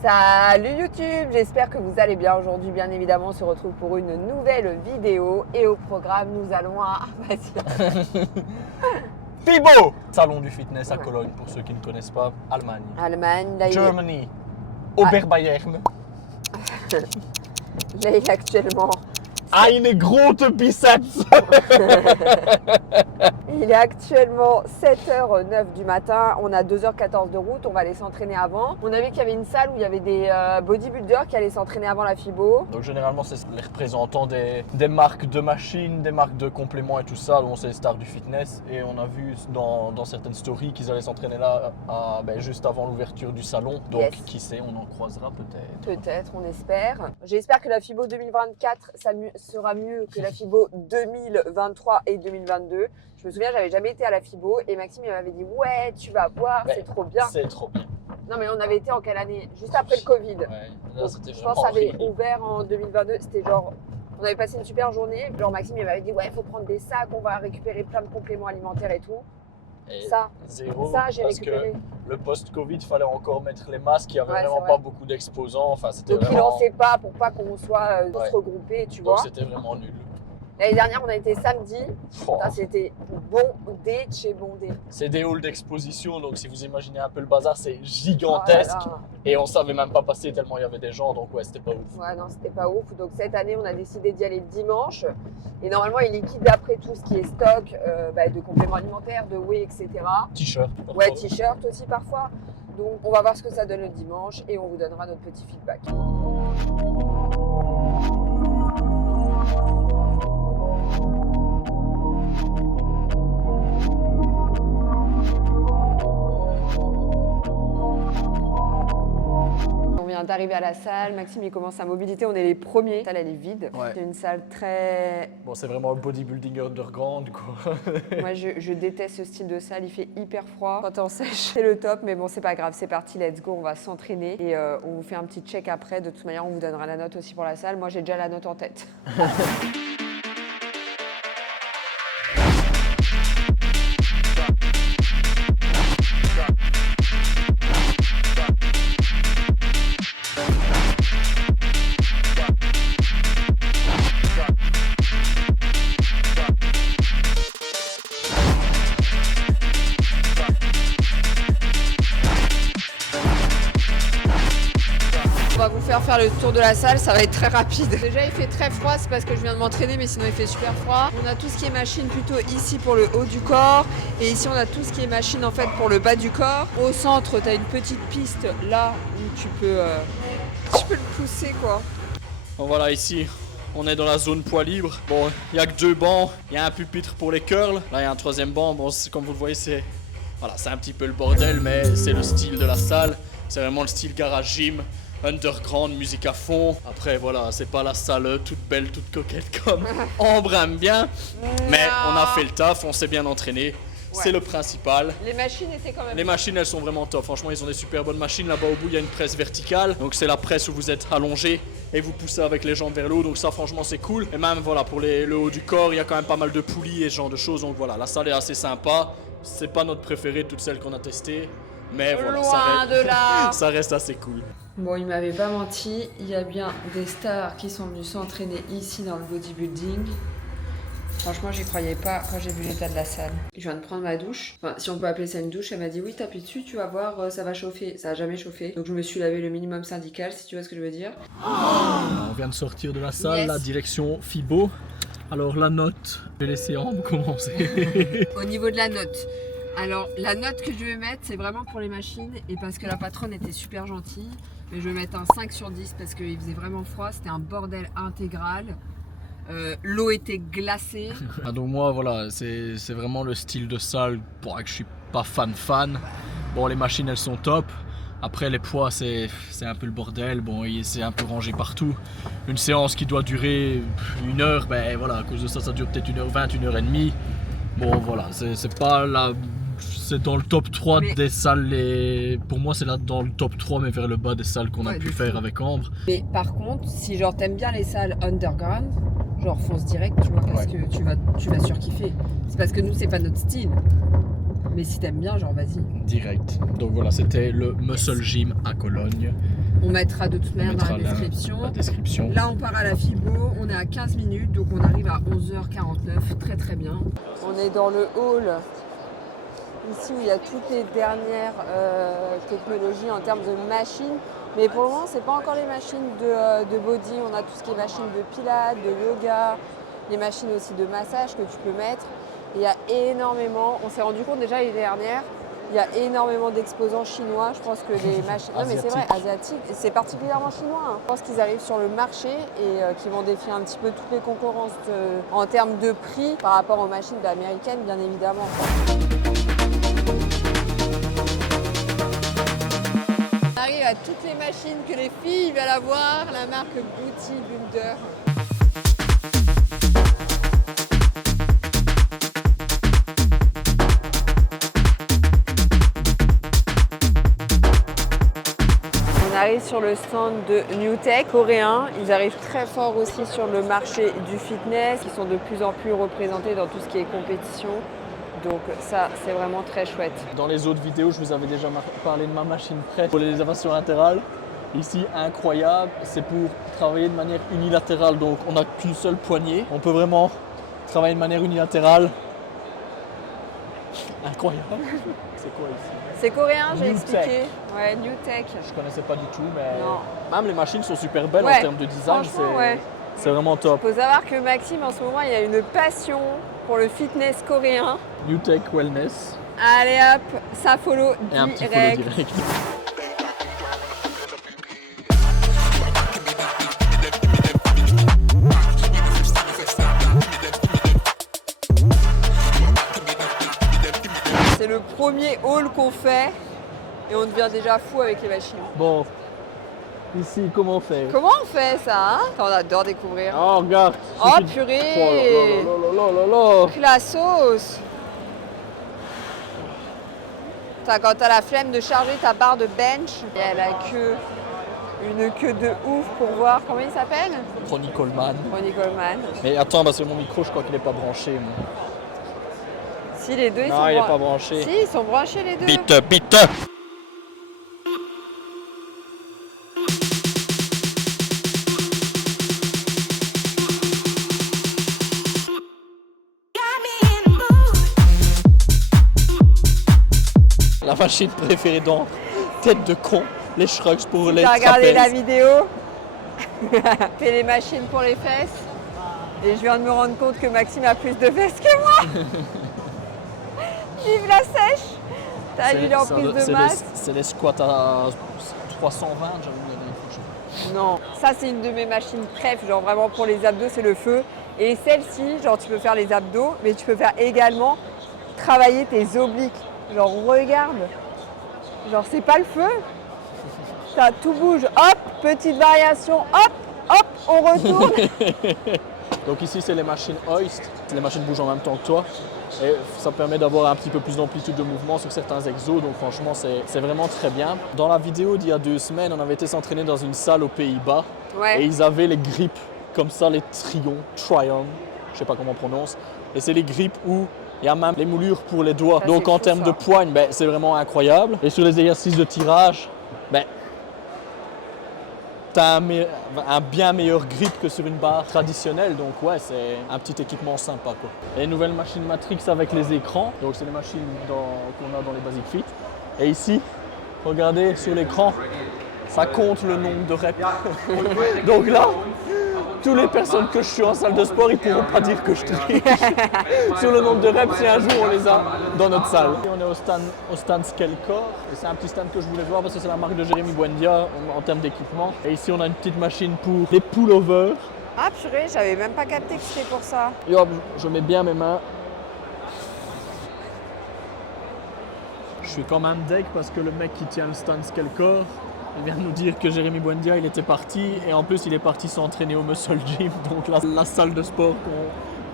Salut YouTube, j'espère que vous allez bien. Aujourd'hui, bien évidemment, on se retrouve pour une nouvelle vidéo et au programme, nous allons à... FIBO, salon du fitness à Cologne, pour ceux qui ne connaissent pas, Allemagne. Allemagne, là, Germany, Oberbayern. Là, il est actuellement... Eine große Biceps. Il est actuellement 7h09 du matin, on a 2h14 de route, on va aller s'entraîner avant. On a vu qu'il y avait une salle où il y avait des bodybuilders qui allaient s'entraîner avant la FIBO. Donc généralement c'est les représentants des marques de machines, des marques de compléments et tout ça, donc c'est les stars du fitness. Et on a vu dans certaines stories qu'ils allaient s'entraîner là juste avant l'ouverture du salon. Donc Yes. Qui sait, on en croisera peut-être. Peut-être, on espère. J'espère que la FIBO 2024 sera mieux que la FIBO 2023 et 2022. Je me souviens, j'avais jamais été à la FIBO et Maxime il m'avait dit ouais, tu vas voir, c'est trop bien. C'est trop bien. Non mais on avait été en quelle année? Juste après le Covid. Ouais, là, Donc, c'était je vraiment pense que ça avait horrible. ouvert en 2022. C'était genre, on avait passé une super journée. Genre Maxime il m'avait dit ouais, il faut prendre des sacs, on va récupérer plein de compléments alimentaires et tout. Et Ça, zéro, ça j'ai parce récupéré. que le post-Covid, il fallait encore mettre les masques, il n'y avait Ouais, vraiment c'est vrai. pas beaucoup d'exposants. Enfin, c'était Donc il vraiment... lançait pas pour pas qu'on soit tous Ouais. regroupés, tu Donc vois. c'était vraiment nul. L'année dernière, on a été samedi. Oh. Putain, c'était bondé de chez bondé. C'est des halls d'exposition, donc si vous imaginez un peu le bazar, c'est gigantesque. Oh là là. Et on savait même pas passer tellement il y avait des gens, donc ouais, c'était pas ouf. Ouais, non, c'était pas ouf. Donc cette année, on a décidé d'y aller le dimanche. Et normalement, ils liquident après tout ce qui est stock de compléments alimentaires, de whey, etc. T-shirt. Ouais, parfois. t-shirt aussi parfois. Donc on va voir ce que ça donne le dimanche et on vous donnera notre petit feedback. On vient d'arriver à la salle, Maxime il commence sa mobilité, on est les premiers. La salle elle est vide, Ouais. c'est une salle très... Bon, c'est vraiment le bodybuilding underground, quoi. Moi je déteste ce style de salle, il fait hyper froid. Quand t'es en sèche, c'est le top, mais bon c'est pas grave, c'est parti, let's go, on va s'entraîner et on vous fait un petit check après. De toute manière on vous donnera la note aussi pour la salle, moi j'ai déjà la note en tête. On va vous faire le tour de la salle, ça va être très rapide. Déjà il fait très froid, c'est parce que je viens de m'entraîner, mais sinon il fait super froid. On a tout ce qui est machine plutôt ici pour le haut du corps, et ici on a tout ce qui est machine en fait pour le bas du corps. Au centre, tu as une petite piste là où tu peux le pousser quoi. Bon, voilà, ici, on est dans la zone poids libre. Bon, il n'y a que 2 bancs, il y a un pupitre pour les curls. Là, il y a un 3e banc. Bon, comme vous le voyez, c'est un petit peu le bordel, mais c'est le style de la salle. C'est vraiment le style garage gym. Underground, musique à fond. Après, voilà, c'est pas la salle toute belle, toute coquette comme Ambre aime bien. Mais on a fait le taf, on s'est bien entraîné. C'est le principal. Les machines étaient quand même... Les machines, elles sont vraiment top. Franchement, ils ont des super bonnes machines. Là-bas au bout, il y a une presse verticale. Donc, c'est la presse où vous êtes allongé et vous poussez avec les jambes vers le haut. Donc, ça, franchement, c'est cool. Et même, voilà, pour le haut du corps, il y a quand même pas mal de poulies et ce genre de choses. Donc, voilà, la salle est assez sympa. C'est pas notre préféré de toutes celles qu'on a testées. Mais voilà, Loin de là. ça reste assez cool. Bon, il m'avait pas menti, il y a bien des stars qui sont venues s'entraîner ici dans le bodybuilding. Franchement, j'y croyais pas quand j'ai vu l'état de la salle. Je viens de prendre ma douche. Enfin, si on peut appeler ça une douche, elle m'a dit oui, t'appuies dessus, tu vas voir, ça va chauffer. Ça a jamais chauffé. Donc je me suis lavé le minimum syndical, si tu vois ce que je veux dire. On vient de sortir de la salle, Yes. la direction FIBO. Alors, la note, je vais laisser Ambre commencer. Au niveau de la note. Alors, la note que je vais mettre, c'est vraiment pour les machines et parce que la patronne était super gentille. Mais je vais mettre un 5 sur 10 parce qu'il faisait vraiment froid. C'était un bordel intégral. L'eau était glacée. Ah, donc moi voilà, c'est vraiment le style de salle pour que je suis pas fan. Bon, les machines elles sont top. Après les poids c'est un peu le bordel, bon c'est un peu rangé partout. Une séance qui doit durer 1 heure, ben voilà, à cause de ça dure peut-être 1h20, 1h30. Bon voilà, c'est pas la... C'est dans le top 3 Mais- des salles, pour moi c'est là dans le top 3 mais vers le bas des salles qu'on a Ouais, pu de faire fou. avec Ambre. Mais par contre, si genre t'aimes bien les salles underground, genre fonce direct, tu vois, parce Ouais. que tu vas surkiffer. C'est parce que nous, c'est pas notre style. Mais si t'aimes bien, genre vas-y. Direct. Donc voilà, c'était le Muscle Gym à Cologne. On mettra de toute manière dans la description. Là, on part à la Fibo, on est à 15 minutes, donc on arrive à 11h49, très très bien. On est dans le hall, ici où il y a toutes les dernières technologies en termes de machines. Mais pour le moment, c'est pas encore les machines de body. On a tout ce qui est machines de pilates, de yoga, les machines aussi de massage que tu peux mettre. Il y a énormément, on s'est rendu compte déjà l'année dernière, il y a énormément d'exposants chinois. Je pense que les machines, non mais c'est vrai, asiatiques, c'est particulièrement chinois. Hein. Je pense qu'ils arrivent sur le marché et qu'ils vont défier un petit peu toutes les concurrences en termes de prix par rapport aux machines américaines, bien évidemment. On arrive à toutes les machines que les filles veulent avoir, la marque Booty Builder. On arrive sur le stand de NewTek coréen. Ils arrivent très fort aussi sur le marché du fitness. Ils sont de plus en plus représentés dans tout ce qui est compétition. Donc ça, c'est vraiment très chouette. Dans les autres vidéos, je vous avais déjà parlé de ma machine prête pour l'élévation latérale. Ici, incroyable, c'est pour travailler de manière unilatérale. Donc on n'a qu'une seule poignée. On peut vraiment travailler de manière unilatérale. Incroyable. C'est quoi ici? C'est coréen, j'ai expliqué. Ouais, NewTek. Je connaissais pas du tout, mais non. Même les machines sont super belles en termes de design. C'est vraiment top. Il faut savoir que Maxime, en ce moment, il a une passion pour le fitness coréen. NewTek Wellness. Allez hop, ça follow direct. Et un petit follow direct. C'est le premier haul qu'on fait et on devient déjà fou avec les machines. Bon, ici, comment on fait? Comment on fait ça hein? On adore découvrir. Oh, regarde! Oh, purée! Oh là là. La sauce! Quand t'as la flemme de charger ta barre de bench, et elle a une queue de ouf pour voir comment il s'appelle? Ronnie Coleman. Ronnie Coleman. Mais attends, parce que mon micro, je crois qu'il n'est pas branché. Moi. Si, les deux, non, il n'est pas branché. Si, ils sont branchés les deux. Bite. La machine préférée dans Tête de con, les shrugs pour les trapèzes. T'as regardé la vidéo? Fais les machines pour les fesses. Et je viens de me rendre compte que Maxime a plus de fesses que moi. Vive la sèche. T'as vu en prise de masse. C'est les squats à 320, j'avoue, la dernière fois. Non, ça c'est une de mes machines préf, genre vraiment pour les abdos, c'est le feu. Et celle-ci, genre tu peux faire les abdos, mais tu peux faire également travailler tes obliques. Genre regarde, genre c'est pas le feu. Ça tout bouge, hop, petite variation, hop, on retourne. Donc ici c'est les machines Hoist, les machines bougent en même temps que toi. Et ça permet d'avoir un petit peu plus d'amplitude de mouvement sur certains exos, donc franchement c'est vraiment très bien. Dans la vidéo d'il y a 2 semaines, on avait été s'entraîner dans une salle aux Pays-Bas. Ouais. Et ils avaient les grips comme ça, les Tryon, je sais pas comment on prononce. Et c'est les grips où il y a même les moulures pour les doigts. Ça, donc en termes de poigne, ben, c'est vraiment incroyable. Et sur les exercices de tirage, ben, tu as un bien meilleur grip que sur une barre traditionnelle. Donc ouais, c'est un petit équipement sympa, quoi. Et une nouvelle machine Matrix avec les écrans. Donc c'est les machines qu'on a dans les Basic Fit. Et ici, regardez sur l'écran, ça compte le nombre de reps. Donc là, toutes les personnes que je suis en salle de sport, ils ne pourront pas dire que je triche. Sur le nombre de reps, si un jour on les a dans notre salle. Et on est au stand Skelcore. Et c'est un petit stand que je voulais voir parce que c'est la marque de Jérémy Buendia en termes d'équipement. Et ici, on a une petite machine pour les pullovers. Ah purée, j'avais même pas capté que c'était pour ça. Et hop, je mets bien mes mains. Je suis quand même deg parce que le mec qui tient le stand Skelcore, il vient de nous dire que Jérémy Buendia, il était parti et en plus il est parti s'entraîner au Muscle Gym, donc la salle de sport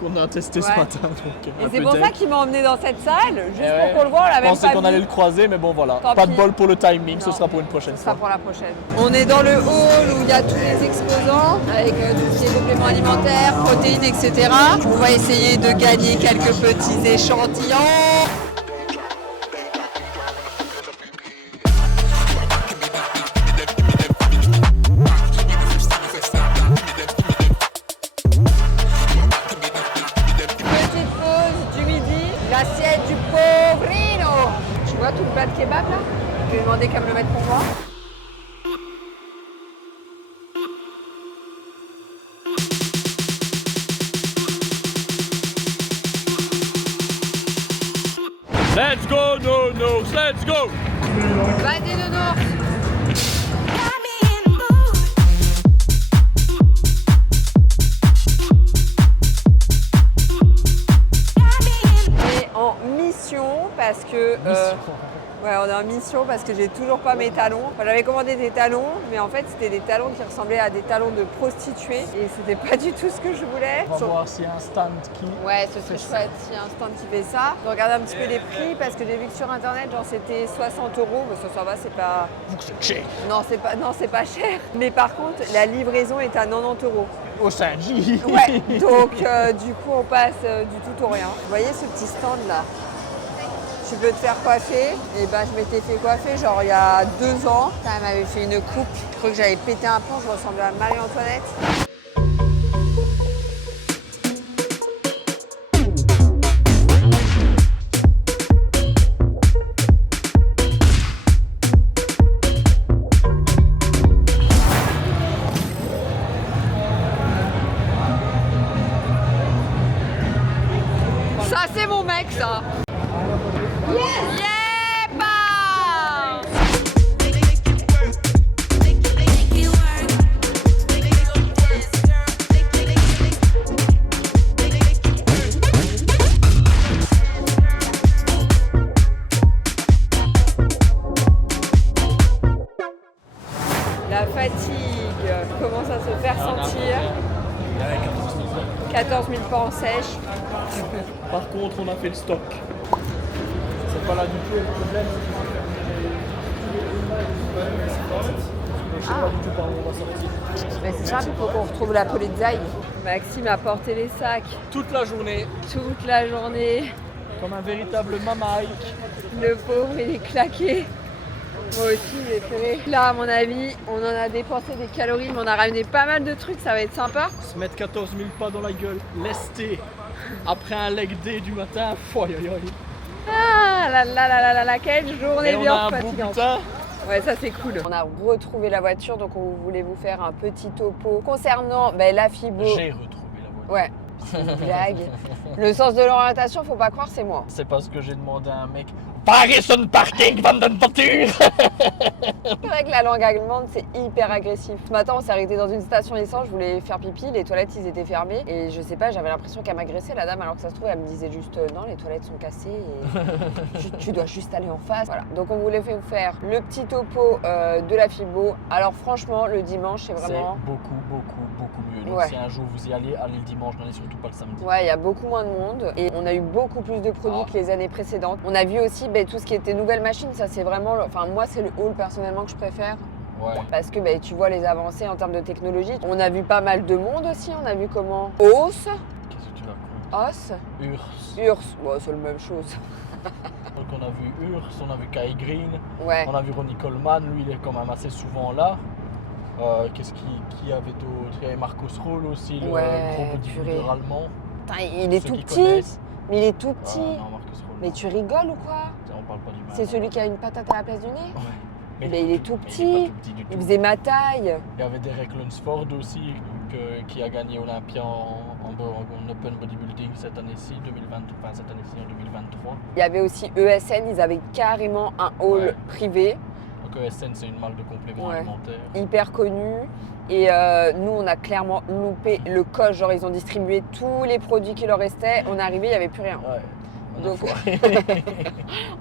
qu'on a testé ce matin. Donc, et c'est pour ça qu'il m'a emmené dans cette salle, juste pour qu'on le voit, on l'a même pas vu. Je pensais qu'on allait le croiser, mais bon voilà. Pas de bol pour le timing, ce sera pour une prochaine fois. Ce sera pour la prochaine. On est dans le hall où il y a tous les exposants, avec tous ces compléments alimentaires, protéines, etc. On va essayer de gagner quelques petits échantillons. Let's go. Vas-y, Nounours. Parce que ouais, on est en mission parce que j'ai toujours pas mes talons. Enfin, j'avais commandé des talons, mais en fait c'était des talons qui ressemblaient à des talons de prostituées et c'était pas du tout ce que je voulais. On va voir s'il y a un stand qui... Ouais, ce serait chouette s'il y a un stand qui fait ça. Je regarde un petit peu les prix parce que j'ai vu que sur internet genre c'était 60 €, mais ça va, c'est pas... C'est cher. Non, c'est pas cher. Mais par contre, la livraison est à 90 €. Au Saint-J. Ouais, donc du coup on passe du tout au rien. Vous voyez ce petit stand là? Tu veux te faire coiffer? Et ben je m'étais fait coiffer genre il y a 2 ans. Elle m'avait fait une coupe. Je crois que j'avais pété un plomb, je ressemblais à Marie-Antoinette. Ça c'est mon mec ça. La fatigue commence à se faire sentir. 14 000 pas en sèche. Par contre, on a fait le stock. C'est pas là du tout le problème. Je sais pas du tout par où on va sortir. Mais c'est simple, il faut qu'on retrouve la polizei. Maxime a porté les sacs Toute la journée, toute la journée. comme un véritable mamaï. Le pauvre, il est claqué. Moi aussi, j'ai fait. Là, à mon avis, on en a dépensé des calories, mais on a ramené pas mal de trucs, ça va être sympa. Se mettre 14 000 pas dans la gueule, lesté, après un leg day du matin, foy. Ah là là là là là, quelle journée Et on bien a un beau fatigante. butin. Ouais, ça c'est cool. On a retrouvé la voiture, donc on voulait vous faire un petit topo concernant la FIBO. J'ai retrouvé la voiture. Ouais, c'est une blague. Le sens de l'orientation, faut pas croire, c'est moi. C'est parce que j'ai demandé à un mec Parison Parking van den voiture. C'est vrai que la langue allemande, c'est hyper agressif. Ce matin, on s'est arrêté dans une station essence, je voulais faire pipi, les toilettes, ils étaient fermées. Et je sais pas, j'avais l'impression qu'elle m'agressait, la dame, alors que ça se trouve, elle me disait juste non, les toilettes sont cassées et tu dois juste aller en face. Voilà. Donc on voulait vous faire le petit topo de la FIBO. Alors franchement, le dimanche, c'est vraiment... C'est beaucoup mieux. Donc Ouais. si un jour vous y allez le dimanche, n'allez surtout pas le samedi. Ouais, il y a beaucoup moins de monde et on a eu beaucoup plus de produits que les années précédentes. On a vu aussi tout ce qui était nouvelles machines, ça c'est vraiment... Enfin moi, c'est le hall personnellement que je préfère. Ouais. Parce que tu vois les avancées en termes de technologie. On a vu pas mal de monde aussi. On a vu comment Os, Qu'est-ce que tu vas Os, Urs. Urs. Bon, c'est la même chose. Donc on a vu Urs, on a vu Kai Green, Ouais. on a vu Ronnie Coleman, lui il est quand même assez souvent là. Qu'est-ce qui avait d'autre? Il y avait Marcos Roll aussi, le Ouais, gros bodybuilder purée. allemand. Putain, il est Ceux tout qui petit. connaissent. Mais il est tout petit. Non, Marcos Roll. Mais tu rigoles ou quoi? On parle pas du mal. C'est celui qui a une patate à la place du nez? Ouais. Mais il est tout Mais petit. il est pas tout petit du Il tout. faisait ma taille. Il y avait Derek Lunsford aussi, qui a gagné Olympia en Open Bodybuilding cette année-ci, en 2023. Il y avait aussi ESN. Ils avaient carrément un hall Ouais. privé. Donc ESN, c'est une marque de compléments Ouais. alimentaires. Hyper connu. Et nous, on a clairement loupé le coche. Genre, ils ont distribué tous les produits qui leur restaient. On est arrivé, il n'y avait plus rien. Ouais. Donc,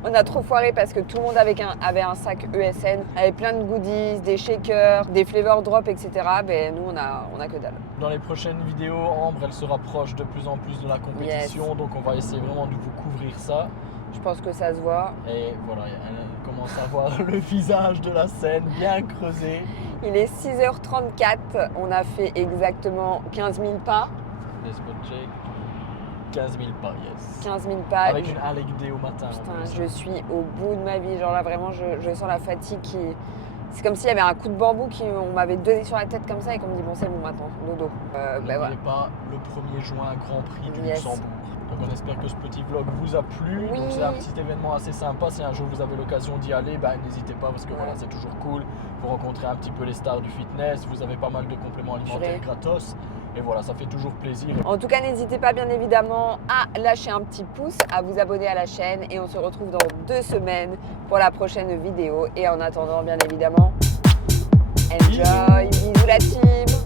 on a trop foiré parce que tout le monde avait un sac ESN avec plein de goodies, des shakers, des flavor drops, etc. Ben, nous, on a que dalle. Dans les prochaines vidéos, Ambre, elle se rapproche de plus en plus de la compétition, donc on va essayer vraiment de vous couvrir ça. Je pense que ça se voit. Et voilà, elle commence à voir le visage de la scène bien creusé. Il est 6h34. On a fait exactement 15 000 pas. Les spot check. 15 000 pas, yes. 15 000 pas. Avec un leg day au matin. en Putain, plus. je suis au bout de ma vie. Genre là, vraiment, je sens la fatigue qui... C'est comme s'il y avait un coup de bambou on m'avait donné sur la tête comme ça et qu'on me dit bon c'est bon maintenant, dodo. N'oubliez Voilà. pas le 1er juin Grand Prix du Yes. Luxembourg. Donc on espère que ce petit vlog vous a plu. Oui. Donc c'est un petit événement assez sympa. Si un jour vous avez l'occasion d'y aller, n'hésitez pas parce que voilà, c'est toujours cool. Vous rencontrez un petit peu les stars du fitness. Vous avez pas mal de compléments alimentaires Purée. gratos. Et voilà, ça fait toujours plaisir. En tout cas, n'hésitez pas bien évidemment à lâcher un petit pouce, à vous abonner à la chaîne et on se retrouve dans 2 semaines pour la prochaine vidéo. Et en attendant, bien évidemment, enjoy, bisous la team!